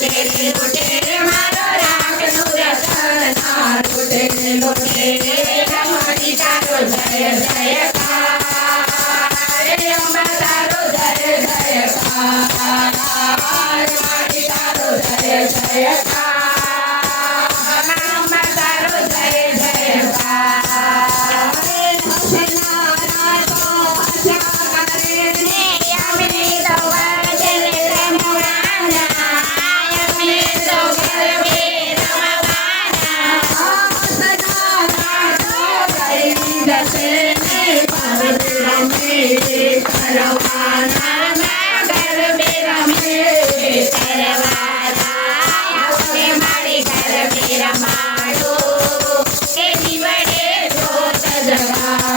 લૂટે રે મારો રાખનું રતન લૂટે રે રમણી તારો જય જયકાર અંબા તારો જય જયકાર રમણી તારો જય જયકાર અંબા તારો જય જયકાર જગા